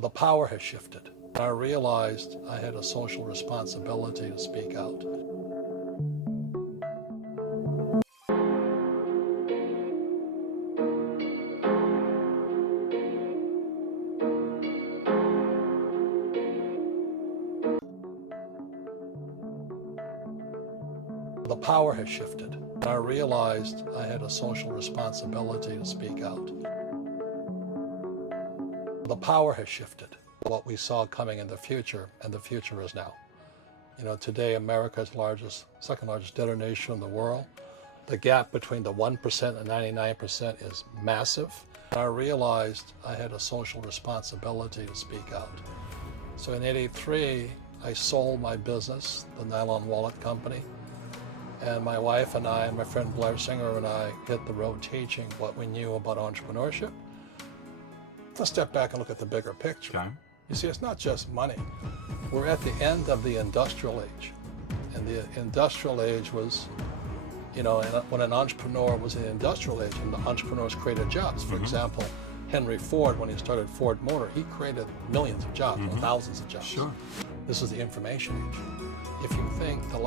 The power has shifted. I realized I had a social responsibility to speak out. The power has shifted. I realized I had a social responsibility to speak out. The power has shifted. What we saw coming in the future, and the future is now. You know, today America's second largest debtor nation in the world. The gap between the 1% and 99% is massive. I realized I had a social responsibility to speak out. So in '83, I sold my business, the Nylon Wallet Company, and my wife and I, and my friend Blair Singer and I, hit the road teaching what we knew about entrepreneurship. Let's step back and look at the bigger picture. Okay. You see, it's not just money. We're at the end of the industrial age. And the industrial age was, you know, when an entrepreneur was in the industrial age, and the entrepreneurs created jobs. For example, Henry Ford, when he started Ford Motor, he created millions of jobs, or thousands of jobs. Sure. This is the information age. If you think the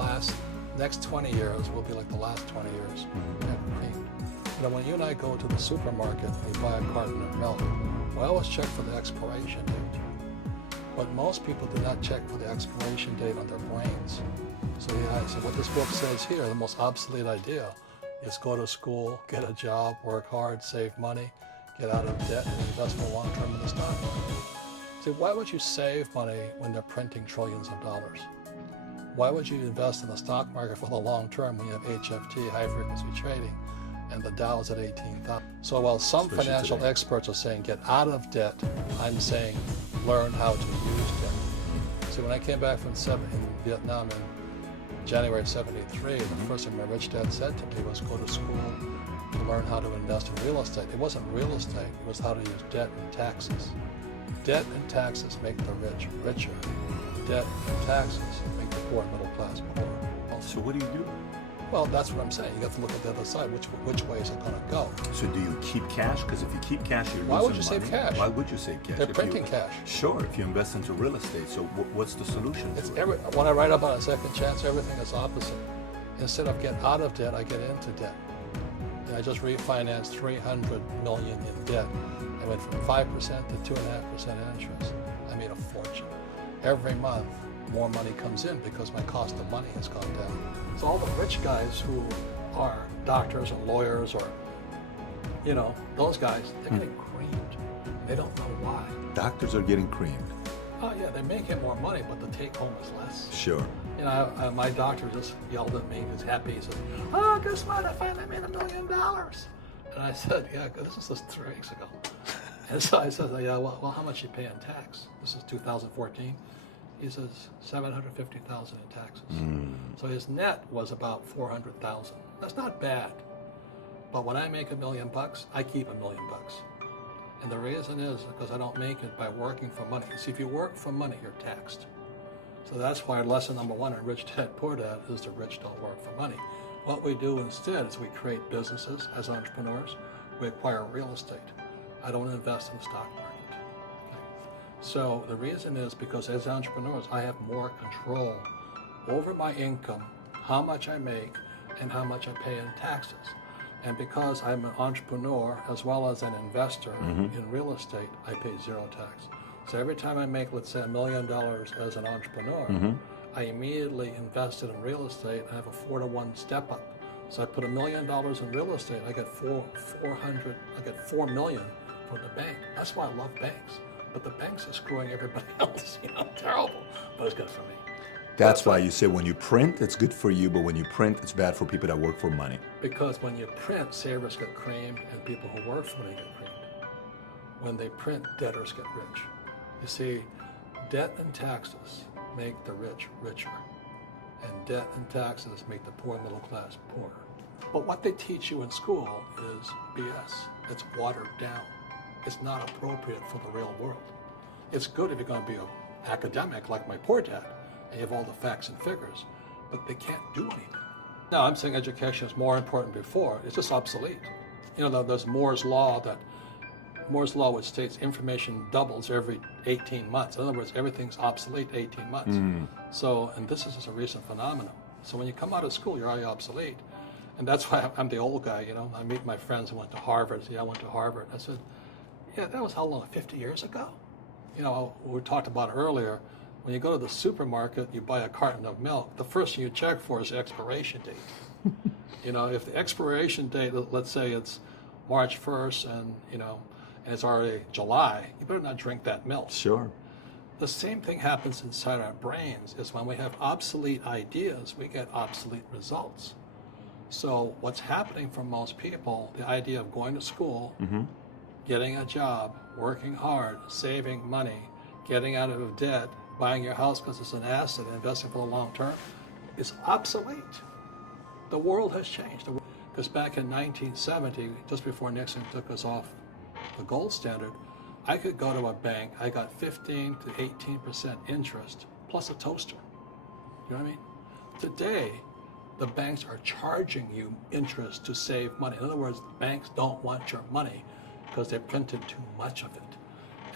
next 20 years will be like the last 20 years, you know, when you and I go to the supermarket and we buy a carton of milk, we always check for the expiration date. But most people do not check for the expiration date on their brains. So what this book says here, the most obsolete idea is go to school, get a job, work hard, save money, get out of debt, and invest for long term in the stock market. See, why would you save money when they're printing trillions of dollars? Why would you invest in the stock market for the long term when you have HFT, high frequency trading, and the Dow's at 18,000? So while some financial experts are saying get out of debt, I'm saying learn how to use debt. So when I came back from in Vietnam in January '73, the first thing my rich dad said to me was go to school to learn how to invest in real estate. It wasn't real estate, it was how to use debt and taxes. Debt and taxes make the rich richer. Debt and taxes make the poor middle class poorer. So what do you do? Well, that's what I'm saying. You got to look at the other side. Which way is it going to go? So do you keep cash? Because if you keep cash, you're losing money. Why would you save cash? Why would you save cash? They're printing cash. Sure, if you invest into real estate. So what's the solution? When I write about a second chance, everything is opposite. Instead of get out of debt, I get into debt. And I just refinanced $300 million in debt. I went from 5% to 2.5% interest. I made a fortune. Every month, more money comes in because my cost of money has gone down. So all the rich guys who are doctors or lawyers or, you know, those guys, they're getting creamed. They don't know why. Doctors are getting creamed. Oh yeah, they're making more money, but the take home is less. Sure. You know, my doctor just yelled at me. He was happy. He said, "Oh, guess what? I finally made $1 million." And I said, "Yeah, this was just 3 weeks ago." And so I said, "Yeah, well, how much you pay in tax?" This is 2014. He says $750,000 in taxes. So his net was about $400,000. That's not bad. But when I make $1 million, I keep $1 million. And the reason is because I don't make it by working for money. See, if you work for money, you're taxed. So that's why lesson number 1 in Rich Dad Poor Dad is the rich don't work for money. What we do instead is we create businesses as entrepreneurs. We acquire real estate. I don't invest in the stock market. So the reason is because as entrepreneurs, I have more control over my income, how much I make, and how much I pay in taxes. And because I'm an entrepreneur as well as an investor in real estate, I pay 0 tax. So every time I make, let's say, $1 million as an entrepreneur, I immediately invested in real estate. I have a 4-to-1 step up. So I put $1 million in real estate. I get $4 million from the bank. That's why I love banks. But the banks are screwing everybody else. You know, terrible. But it's good for me. That's why you say when you print, it's good for you, but when you print, it's bad for people that work for money. Because when you print, savers get creamed and people who work for money get creamed. When they print, debtors get rich. You see, debt and taxes make the rich richer. And debt and taxes make the poor middle class poorer. But what they teach you in school is BS. It's watered down. It's not appropriate for the real world. It's good if you're going to be an academic like my poor dad, and you have all the facts and figures, but they can't do anything. No, I'm saying education is more important before. It's just obsolete. You know, there's Moore's law that Moore's law, which states information doubles every 18 months. In other words, everything's obsolete 18 months. So, and this is just a recent phenomenon. So when you come out of school, you're already obsolete. And that's why I'm the old guy, you know. I meet my friends who went to Harvard. I say, I went to Harvard. I said, yeah, that was how long, 50 years ago? You know, we talked about earlier, when you go to the supermarket, you buy a carton of milk, the first thing you check for is the expiration date. You know, if the expiration date, let's say it's March 1st and, you know, and it's already July, you better not drink that milk. Sure. The same thing happens inside our brains, is when we have obsolete ideas, we get obsolete results. So what's happening for most people, the idea of going to school, getting a job, working hard, saving money, getting out of debt, buying your house because it's an asset, investing for the long term, is obsolete. The world has changed. Because back in 1970, just before Nixon took us off the gold standard, I could go to a bank, I got 15 to 18% interest plus a toaster. You know what I mean? Today, the banks are charging you interest to save money. In other words, banks don't want your money because they printed too much of it.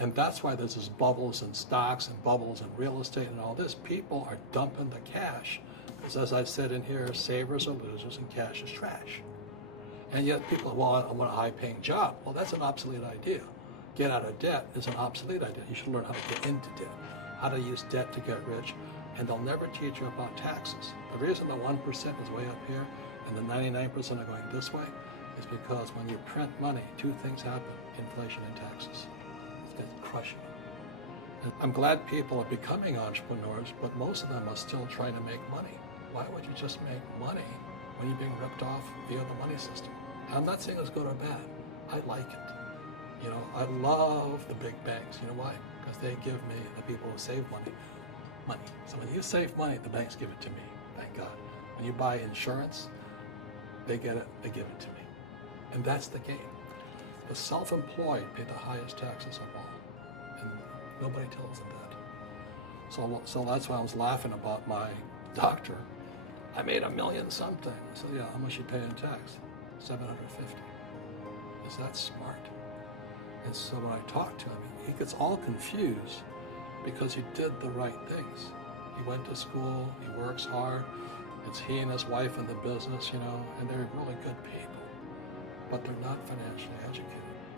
And that's why there's this bubbles in stocks and bubbles in real estate and all this. People are dumping the cash. Because as I said in here, savers are losers and cash is trash. And yet people, well, I want a high-paying job. Well, that's an obsolete idea. Get out of debt is an obsolete idea. You should learn how to get into debt, how to use debt to get rich, and they'll never teach you about taxes. The reason the 1% is way up here and the 99% are going this way is because when you print money, two things happen, inflation and taxes. It's crushing it. And I'm glad people are becoming entrepreneurs, but most of them are still trying to make money. Why would you just make money when you're being ripped off via the money system? I'm not saying it's good or bad. I like it. You know, I love the big banks. You know why? Because they give me, the people who save money. So when you save money, the banks give it to me. Thank God. When you buy insurance, they get it, they give it to me. And that's the game. The self-employed pay the highest taxes of all. And nobody tells them that. So that's why I was laughing about my doctor. I made $1 million something. I said, yeah, how much you pay in tax? $750. Is that smart? And so when I talk to him, he gets all confused because he did the right things. He went to school, he works hard, it's he and his wife in the business, you know, and they're really good people, but they're not financially educated.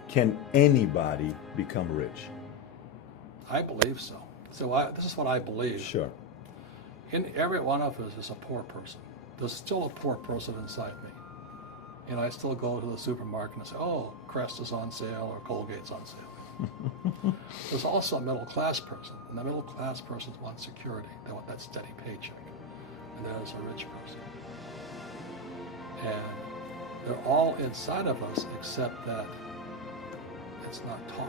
Can anybody become rich? I believe so. So this is what I believe. Sure. In every one of us is a poor person. There's still a poor person inside me. And I still go to the supermarket and say, oh, Crest is on sale or Colgate's on sale. There's also a middle class person, and the middle class person wants security. They want that steady paycheck. And there's a rich person. And they're all inside of us, except that it's not taught.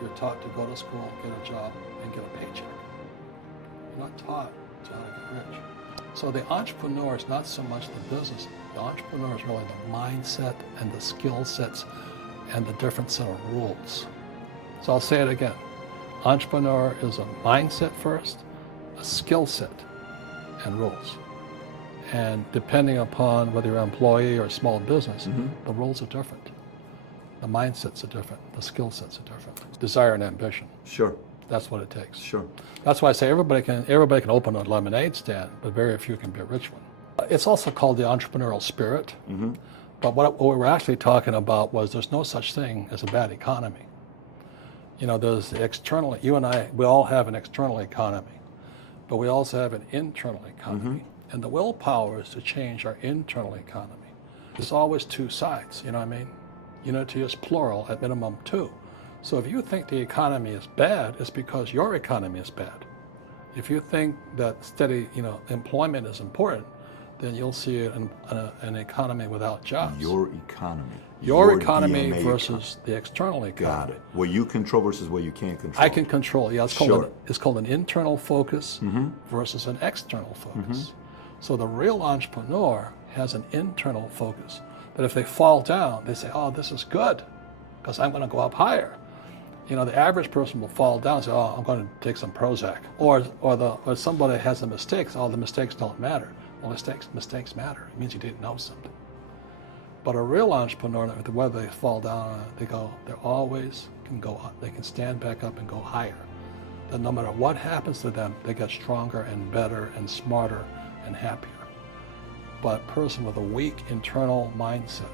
You're taught to go to school, get a job, and get a paycheck. You're not taught to how to get rich. So the entrepreneur is not so much the business. The entrepreneur is really the mindset and the skill sets and the different set of rules. So I'll say it again. Entrepreneur is a mindset first, a skill set, and rules. And depending upon whether you're an employee or a small business, the rules are different. The mindsets are different. The skill sets are different. Desire and ambition. Sure. That's what it takes. Sure. That's why I say everybody can open a lemonade stand, but very few can be a rich one. It's also called the entrepreneurial spirit. But what we were actually talking about was there's no such thing as a bad economy. You know, there's the external, you and I, we all have an external economy, but we also have an internal economy. And the willpower is to change our internal economy. There's always two sides, you know what I mean? Unity is plural, at minimum two. So if you think the economy is bad, it's because your economy is bad. If you think that steady, employment is important, then you'll see an economy without jobs. Your economy. Your economy DNA versus the external economy. Got it. What you control versus what you can't control. I can control. Yeah, it's called an internal focus versus an external focus. So the real entrepreneur has an internal focus. That if they fall down, they say, oh, this is good, because I'm going to go up higher. You know, the average person will fall down and say, oh, I'm going to take some Prozac. Or somebody has a mistake, so, oh, the mistakes don't matter. Well, mistakes matter. It means you didn't know something. But a real entrepreneur, whether they fall down, they always can go up. They can stand back up and go higher. That no matter what happens to them, they get stronger and better and smarter and happier. But a person with a weak internal mindset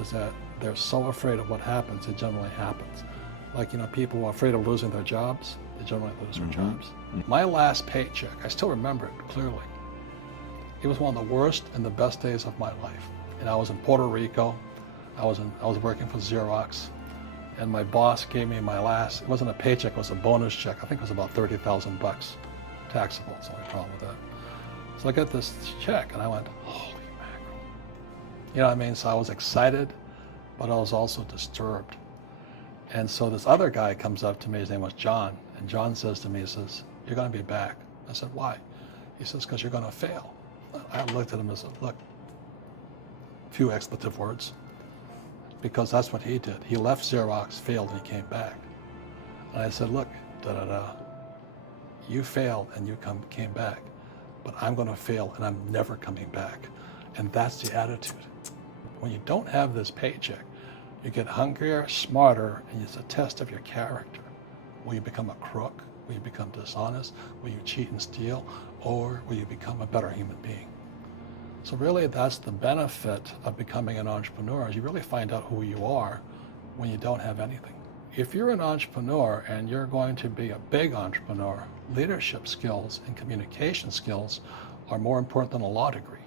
is that they're so afraid of what happens, it generally happens. Like, people who are afraid of losing their jobs, they generally lose their jobs. My last paycheck, I still remember it clearly. It was one of the worst and the best days of my life. And I was in Puerto Rico. I was working for Xerox, and my boss gave me my last, it wasn't a paycheck, it was a bonus check. I think it was about $30,000 taxable, so no problem with that. So I got this check and I went, holy mackerel. You know what I mean? So I was excited, but I was also disturbed. And so this other guy comes up to me, his name was John, and John says to me, he says, you're going to be back. I said, why? He says, because you're going to fail. I looked at him and said, look, few expletive words, because that's what he did. He left Xerox, failed, and he came back. And I said, look, you failed and you came back, but I'm going to fail and I'm never coming back. And that's the attitude. When you don't have this paycheck, you get hungrier, smarter, and it's a test of your character. Will you become a crook? Will you become dishonest? Will you cheat and steal? Or will you become a better human being? So really, that's the benefit of becoming an entrepreneur, is you really find out who you are when you don't have anything. If you're an entrepreneur and you're going to be a big entrepreneur, leadership skills and communication skills are more important than a law degree.